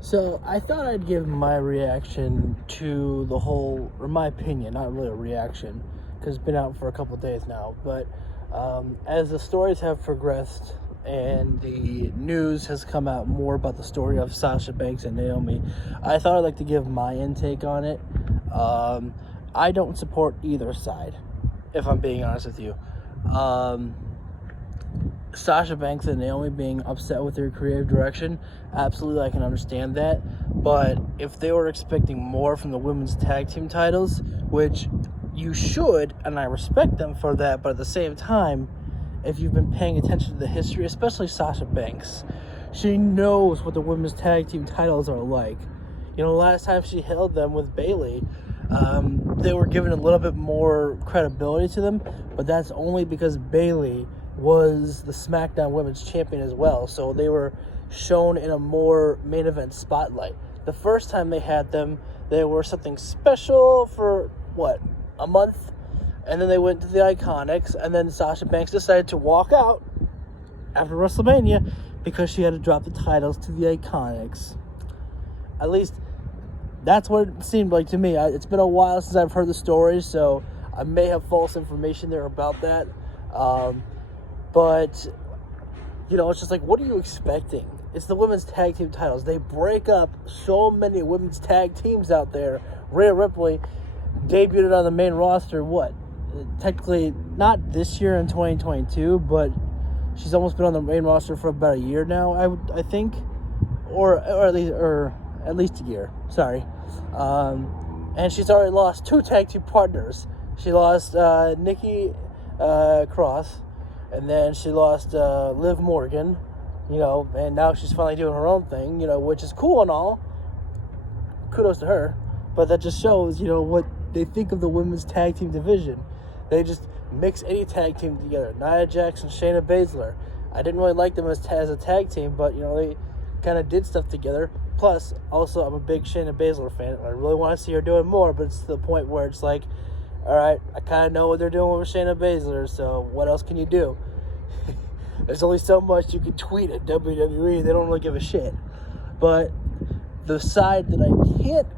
So I thought I'd give my reaction to the whole, or my opinion, not really a reaction, because it's been out for a couple of days now. But as the stories have progressed and the news has come out more about the story of Sasha Banks and Naomi, I thought I'd like to give my intake on it. I don't support either side, if I'm being honest with you. Sasha Banks and Naomi being upset with their creative direction, absolutely, I can understand that. But if they were expecting more from the women's tag team titles, which you should, and I respect them for that, but at the same time, if you've been paying attention to the history, especially Sasha Banks, she knows what the women's tag team titles are like. You know, last time she held them with Bayley, they were given a little bit more credibility to them, but that's only because Bayley was the SmackDown Women's Champion as well, so they were shown in a more main event spotlight. The first time they had them, they were something special for, a month? And then they went to the Iconics, and then Sasha Banks decided to walk out after WrestleMania because she had to drop the titles to the Iconics. At least, that's what it seemed like to me. It's been a while since I've heard the story, so I may have false information there about that. But, it's just like, what are you expecting? It's the women's tag team titles. They break up so many women's tag teams out there. Rhea Ripley debuted on the main roster, technically not this year in 2022, but she's almost been on the main roster for about a year now, I think. Or at least a year. Sorry. And she's already lost 2 tag team partners. She lost Nikki Cross, and then she lost Liv Morgan, and now she's finally doing her own thing, which is cool and all. Kudos to her. But that just shows, what they think of the women's tag team division. They just mix any tag team together. Nia Jax and Shayna Baszler. I didn't really like them as a tag team, but, they kind of did stuff together. Plus, also, I'm a big Shayna Baszler fan, and I really want to see her doing more, but it's to the point where it's like, all right, I kind of know what they're doing with Shayna Baszler, so what else can you do? There's only so much you can tweet at WWE. They don't really give a shit. But the side that I can't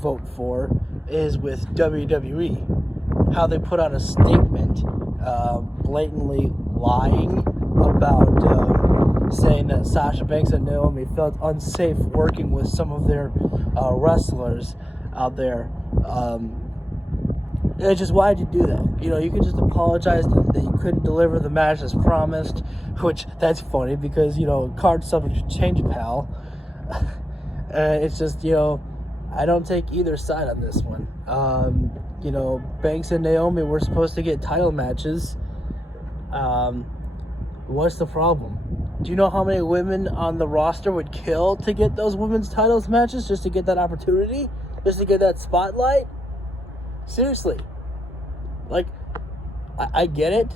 vote for is with WWE. How they put out a statement blatantly lying about saying that Sasha Banks and Naomi felt unsafe working with some of their wrestlers out there. It's just, why'd you do that? You could just apologize that you couldn't deliver the match as promised, which, that's funny because, card subject to change, pal. It's just, I don't take either side on this one. Banks and Naomi were supposed to get title matches. What's the problem? Do you know how many women on the roster would kill to get those women's titles matches just to get that opportunity? Just to get that spotlight? Seriously. Like, I get it.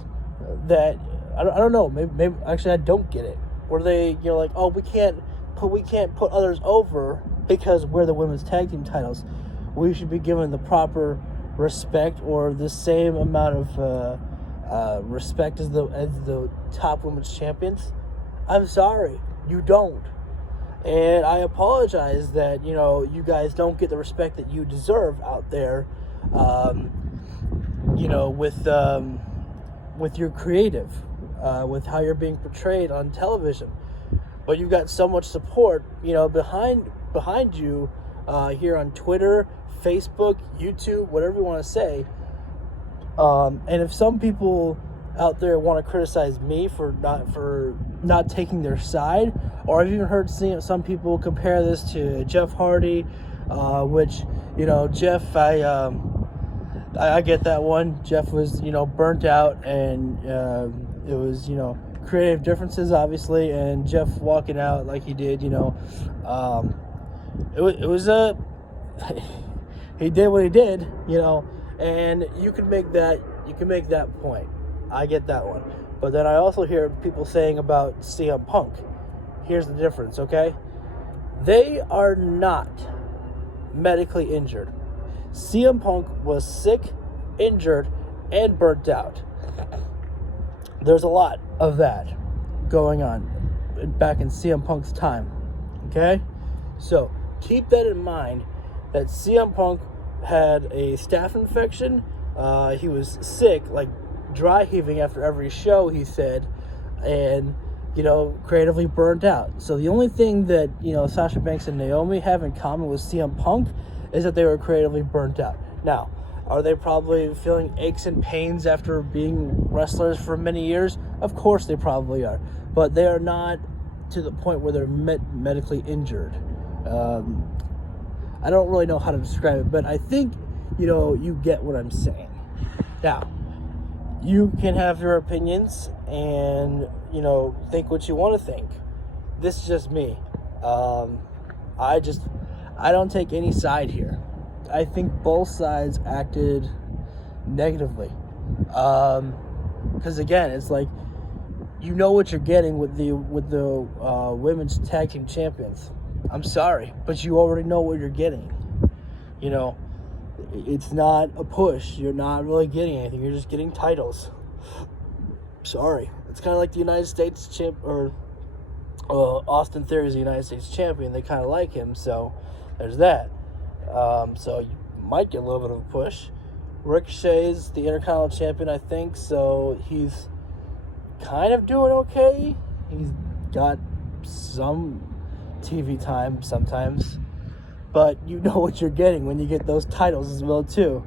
That, I don't know. Maybe actually, I don't get it. Where they, like, oh, we can't put others over because we're the women's tag team titles. We should be given the proper respect or the same amount of respect as the top women's champions. I'm sorry, you don't. And I apologize that, you guys don't get the respect that you deserve out there, with your creative, with how you're being portrayed on television. But you've got so much support, behind you here on Twitter, Facebook, YouTube, whatever you want to say. And if some people out there want to criticize me for not taking their side, or I've even heard some people compare this to Jeff Hardy, which, Jeff, I get that one. Jeff was, burnt out, and it was, creative differences, obviously, and Jeff walking out like he did, it was he did what he did, and you can make that point. I get that one. But then I also hear people saying about CM Punk. Here's the difference, okay? They are not medically injured. CM Punk was sick, injured, and burnt out. There's a lot of that going on back in CM Punk's time, okay? So keep that in mind, that CM Punk had a staph infection. He was sick, like dry heaving after every show, he said, and, creatively burnt out. So the only thing that, Sasha Banks and Naomi have in common with CM Punk is that they were creatively burnt out. Now, are they probably feeling aches and pains after being wrestlers for many years? Of course they probably are. But they are not to the point where they're medically injured. I don't really know how to describe it, but I think, you get what I'm saying. Now, you can have your opinions and, think what you want to think. This is just me. I don't take any side here. I think both sides acted negatively. Because again, it's like, what you're getting with the women's tag team champions. I'm sorry, but you already know what you're getting. It's not a push. You're not really getting anything. You're just getting titles. Sorry. It's kind of like the United States champ, or Austin Theory is the United States champion. They kind of like him, so there's that. So you might get a little bit of a push. Ricochet's the Intercontinental champion, I think, so he's kind of doing okay. He's got some TV time sometimes, but you know what you're getting when you get those titles as well too.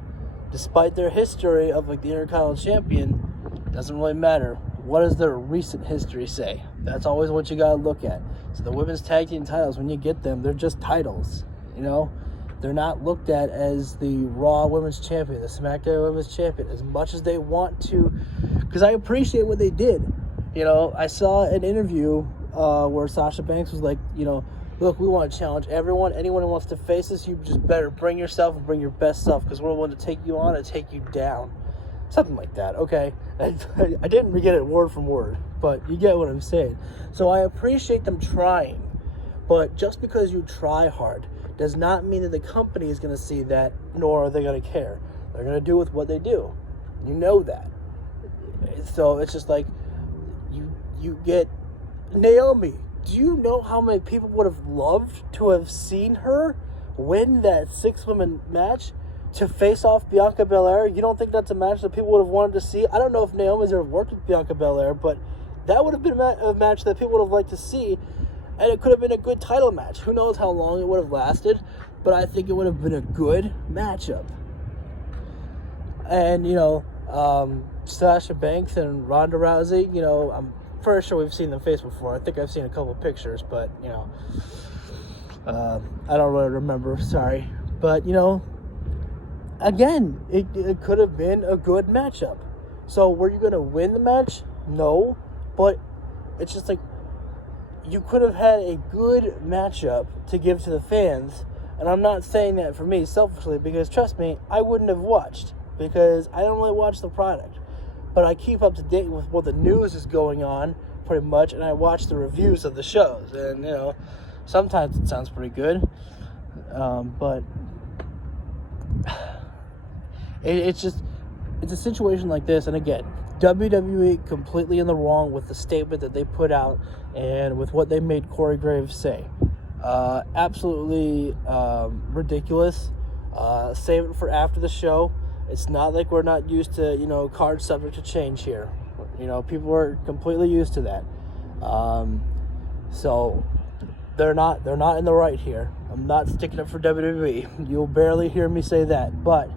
Despite their history of like the Intercontinental champion, doesn't really matter. What does their recent history say? That's always what you gotta look at. So the women's tag team titles, when you get them, they're just titles. They're not looked at as the Raw Women's Champion, the SmackDown Women's Champion, as much as they want to, because I appreciate what they did. I saw an interview where Sasha Banks was like, look, we want to challenge everyone. Anyone who wants to face us, you just better bring yourself and bring your best self, because we're willing to take you on and take you down. Something like that, okay? I didn't get it word from word, but you get what I'm saying. So I appreciate them trying, but just because you try hard does not mean that the company is going to see that, nor are they going to care. They're going to do with what they do. You know that. So it's just like, you get Naomi. Do you know how many people would have loved to have seen her win that 6-woman match to face off Bianca Belair? You don't think that's a match that people would have wanted to see? I don't know if Naomi's ever worked with Bianca Belair, but that would have been a match that people would have liked to see. And it could have been a good title match. Who knows how long it would have lasted, but I think it would have been a good matchup. And, Sasha Banks and Ronda Rousey, I'm pretty sure we've seen them face before. I think I've seen a couple pictures, but, I don't really remember, sorry. But, again, it could have been a good matchup. So, were you going to win the match? No, but it's just like, you could have had a good matchup to give to the fans, and I'm not saying that for me selfishly, because trust me, I wouldn't have watched, because I don't really watch the product, but I keep up to date with what the news is going on pretty much, and I watch the reviews of the shows, and sometimes it sounds pretty good, but it's a situation like this, and again, WWE completely in the wrong with the statement that they put out and with what they made Corey Graves say. Absolutely ridiculous. Save it for after the show. It's not like we're not used to, cards subject to change here. People are completely used to that. So they're not in the right here. I'm not sticking up for WWE. You'll barely hear me say that. But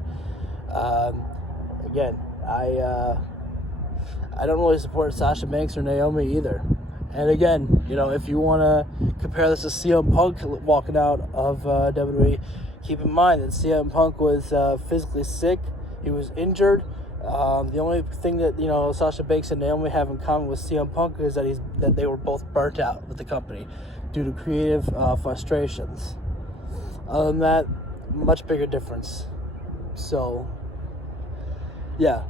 again, I don't really support Sasha Banks or Naomi either. And again, if you want to compare this to CM Punk walking out of WWE, keep in mind that CM Punk was physically sick. He was injured. The only thing that, Sasha Banks and Naomi have in common with CM Punk is that they were both burnt out with the company due to creative frustrations. Other than that, much bigger difference. So, yeah.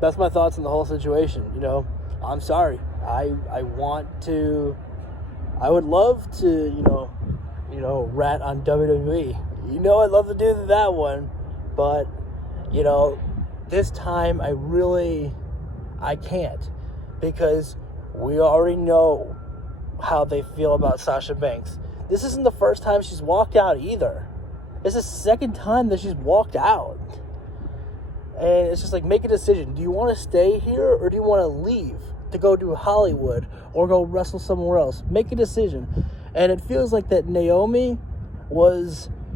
That's my thoughts on the whole situation. I'm sorry. I would love to, rat on WWE. I'd love to do that one, but, this time I can't, because we already know how they feel about Sasha Banks. this isn't the first time she's walked out either. It's the second time that she's walked out. And it's just like, make a decision. Do you want to stay here or do you want to leave to go do Hollywood or go wrestle somewhere else? Make a decision. And it feels like that Naomi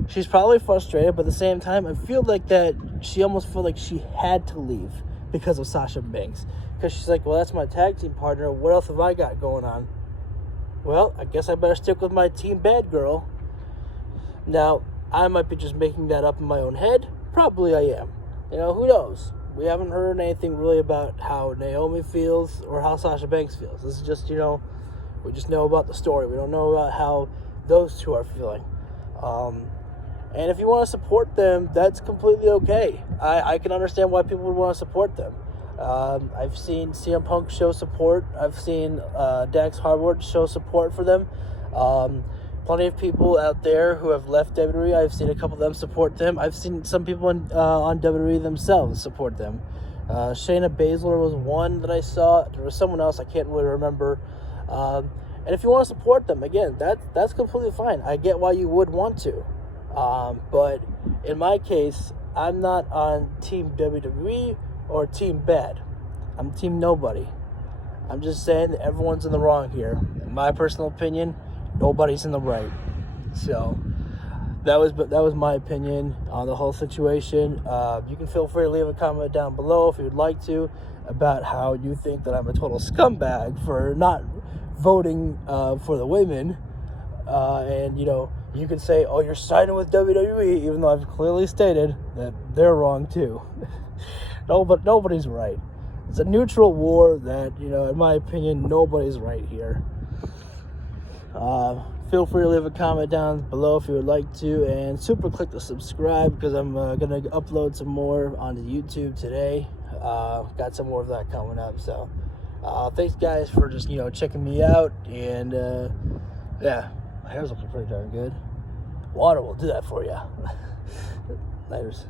she's probably frustrated, but at the same time, I feel like that she almost felt like she had to leave because of Sasha Banks. Because she's like, well, that's my tag team partner. What else have I got going on? Well, I guess I better stick with my team bad girl. Now, I might be just making that up in my own head. Probably I am. Who knows? We haven't heard anything really about how Naomi feels or how Sasha Banks feels. This is just, we just know about the story. We don't know about how those two are feeling. And if you want to support them, that's completely okay. I can understand why people would want to support them. I've seen CM Punk show support. I've seen Dax Harwood show support for them. Plenty of people out there who have left WWE, I've seen a couple of them support them. I've seen some people on WWE themselves support them. Shayna Baszler was one that I saw. There was someone else I can't really remember. And if you want to support them, again, that's completely fine. I get why you would want to. But in my case, I'm not on Team WWE or Team Bad. I'm Team Nobody. I'm just saying that everyone's in the wrong here. In my personal opinion, nobody's in the right. So that was my opinion on the whole situation. You can feel free to leave a comment down below if you'd like to about how you think that I'm a total scumbag for not voting for the women. And you can say, oh, you're siding with WWE, even though I've clearly stated that they're wrong too. No, but nobody's right. It's a neutral war that, in my opinion, nobody's right here. Feel free to leave a comment down below if you would like to, and super click the subscribe because I'm going to upload some more onto YouTube today. Got some more of that coming up. So thanks, guys, for just, checking me out. And, yeah, my hair's looking pretty darn good. Water will do that for you. Laters.